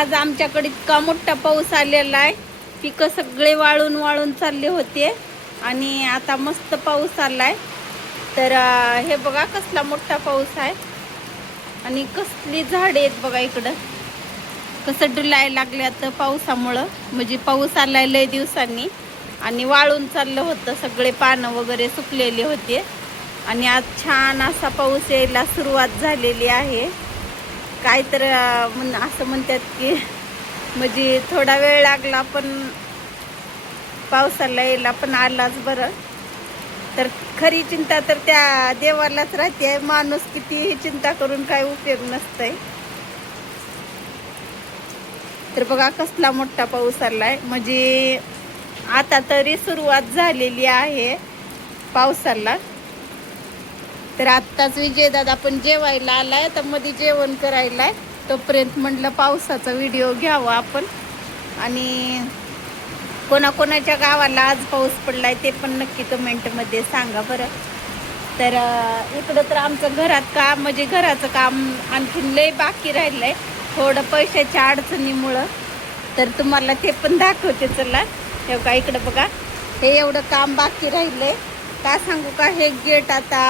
आज आमच्याकडे इतका मोठा पाऊस आलेला आहे. पिकं सगळे वाळून वाळून चालले होते आणि आता मस्त पाऊस आलाय. तर हे बघा कसला मोठा पाऊस आहे आणि कसली झाडे आहेत बघा. इकडं कसं डुलायला लागल्यात पावसामुळं. म्हणजे पाऊस आलाय लय दिवसांनी आणि वाळून चाललं होतं. सगळे पानं वगैरे सुकलेले होते आणि आज छान असा पाऊस यायला सुरुवात झालेली आहे. काय तर असं म्हणतात की म्हणजे थोडा वेळ लागला पण पावसाला यायला पण आलाच बरं. तर खरी चिंता तर त्या देवालाच राहते. माणूस कितीही चिंता करून काय उपयोग नसतंय. तर बघा कसला मोठा पाऊस आलाय. म्हणजे आता तरी सुरुवात झालेली आहे पावसाला. तर आत्ताच विजयदादा पण जेवायला आलाय. तर मध्ये जेवण करायलाय तोपर्यंत म्हटलं पावसाचा व्हिडिओ घ्यावा आपण. आणि कोणाकोणाच्या गावाला आज पाऊस पडलाय ते पण नक्की कमेंटमध्ये सांगा बरं. तर इकडं तर आमचं घराचं काम आणखीन लय बाकी राहिलंय थोडं पैशाच्या अडचणीमुळं. तर तुम्हाला ते पण दाखवते चला. हे का इकडं बघा हे एवढं काम बाकी राहिलंय. का सांगू का हे गेट आता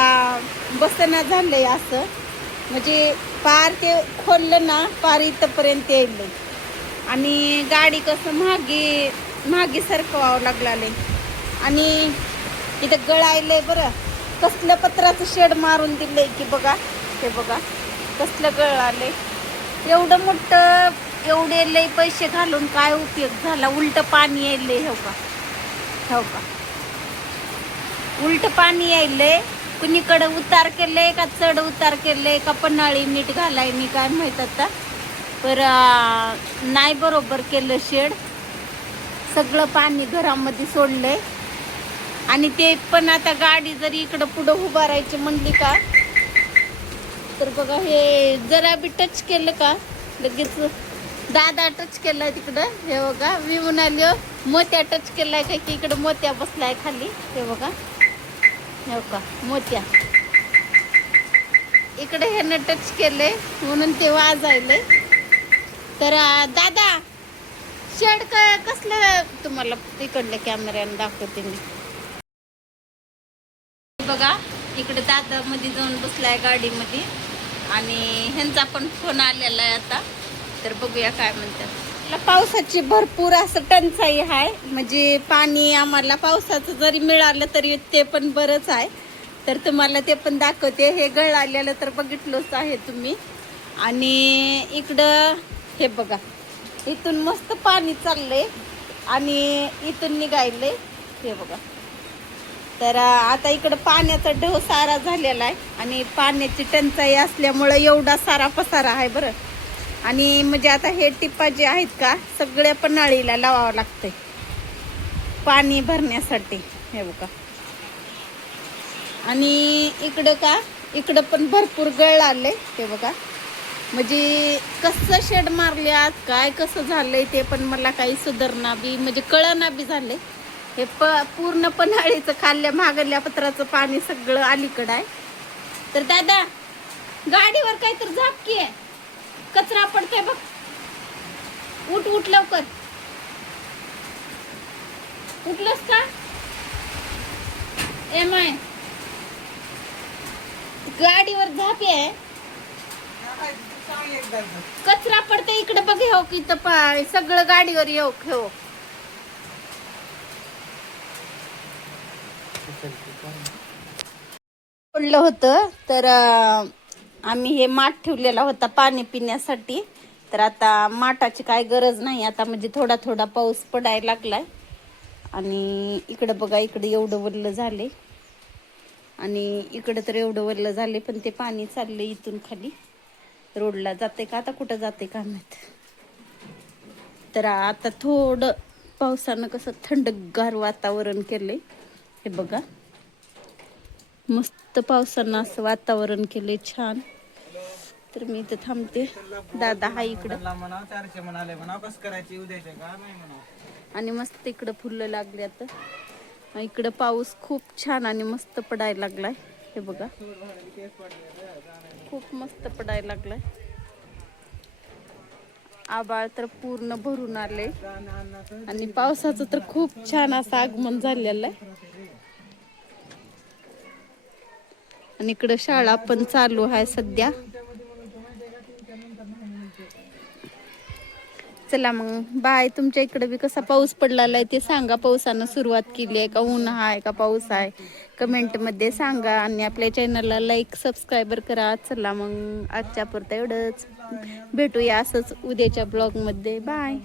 बसना झालंय असं. म्हणजे पार ते खोललं ना पार इथंपर्यंत येईल आणि गाडी कसं मागे सरकवावं लागले आणि इथं गळायलंय बरं. कसलं पत्राचं शेड मारून दिलंय की बघा. हे बघा कसलं गळालंय. एवढं मोठं एवढे लय पैसे घालून काय उपयोग झाला. उलट पाणी यायलंय. हो का उलट पाणी यायलंय. कुणीकडं उतार केलंय का चढ उतार केलंय का पन्हाळी नीट घालाय मी काय माहित आता. पर नाही बरोबर केलं शेड. सगळं पाणी घरामध्ये सोडलंय आणि ते पण आता गाडी जरी इकडं पुढं उभारायची म्हणली का तर बघा हे जरा बी टच केलं का लगेच दादा टच केलाय तिकडं. हे बघा मी म्हणाली मोत्या टच केलाय काय की इकडं मोत्या बसलाय खाली. हे बघा हे का मोत्या इकडे ह्यानं टच केलंय म्हणून ते वाजायलंय. तर दादा शेड कसलं तुम्हाला तिकडल्या कॅमेऱ्याने दाखवते मी. बघा इकडे दादा मध्ये जाऊन बसलाय गाडीमध्ये आणि ह्यांचा पण फोन आलेला आहे आता. तर बघूया काय म्हणतात. पावसाची भरपूर असं टंचाई आहे. म्हणजे पाणी आम्हाला पावसाचं जरी मिळालं तरी ते पण बरंच आहे. तर तुम्हाला ते पण दाखवते. हे गळालेलं तर बघितलंच आहे तुम्ही. आणि इकडं हे बघा इथून मस्त पाणी चाललंय आणि इथून निघायलंय. हे बघा तर आता इकडं पाण्याचा ढोसारा झालेला आहे आणि पाण्याची टंचाई असल्यामुळं एवढा सारा पसारा आहे बरं. आणि म्हणजे आता हे टिपा जे आहेत का सगळ्या पन्हाळीला लावावं लागतंय पाणी भरण्यासाठी. हे बघा आणि इकडं पण भरपूर गळ आलंय. हे बघा म्हणजे कसं शेड मारल्यात काय कसं झालंय ते पण मला काही सुधारणा बी म्हणजे कळना बी झालंय. हे पूर्ण पन्हाळीचं खाल्ल्या मागल्या पत्राचं पाणी सगळं अलीकडं आहे. तर दादा गाडीवर काहीतरी झापकी आहे. कचरा पडतोय बघ. उठ लवकर. उठलंस का एमाय गाडीवर झाप आहे. कचरा पडतोय इकडे बघ. हो की सगळं गाडीवर येऊ ठेव. पडलं होतं तर आम्ही हे माठ ठेवलेला होता पाणी पिण्यासाठी. तर आता माठाची काय गरज नाही आता. म्हणजे थोडा थोडा पाऊस पडायला लागलाय आणि इकडं बघा इकडे एवढं वल्ल झाले आणि इकडं तर एवढं वल्ल झाले. पण ते पाणी चालले इथून खाली रोडला जाते का आता कुठं जाते का माहित. तर आता थोडं पावसानं कसं थंडगार वातावरण केलंय. हे बघा मस्त पावसानं असं वातावरण केलंय छान. तर मी इथं थांबते. दादा हा इकडं आणि मस्त इकडं फुलं लागली आता. इकडं पाऊस खूप छान आणि मस्त पडायला लागलाय. हे बघा खूप मस्त पडायला लागलाय आबाळ तर पूर्ण भरून आले आणि पावसाचं तर खूप छान असं आगमन झालेलं आहे. आणि इकडं शाळा पण चालू आहे सध्या. चला मग बाय. तुमच्या इकडे बी कसा पाऊस पडलेला आहे ते सांगा. पावसानं सुरुवात केली आहे का ऊन आहे का पाऊस आहे कमेंट मध्ये सांगा. आणि आपल्या चॅनलला लाईक सबस्क्राईबर करा. चला मग आजच्या पुरतं एवढंच. भेटूया असंच उद्याच्या ब्लॉग मध्ये. बाय.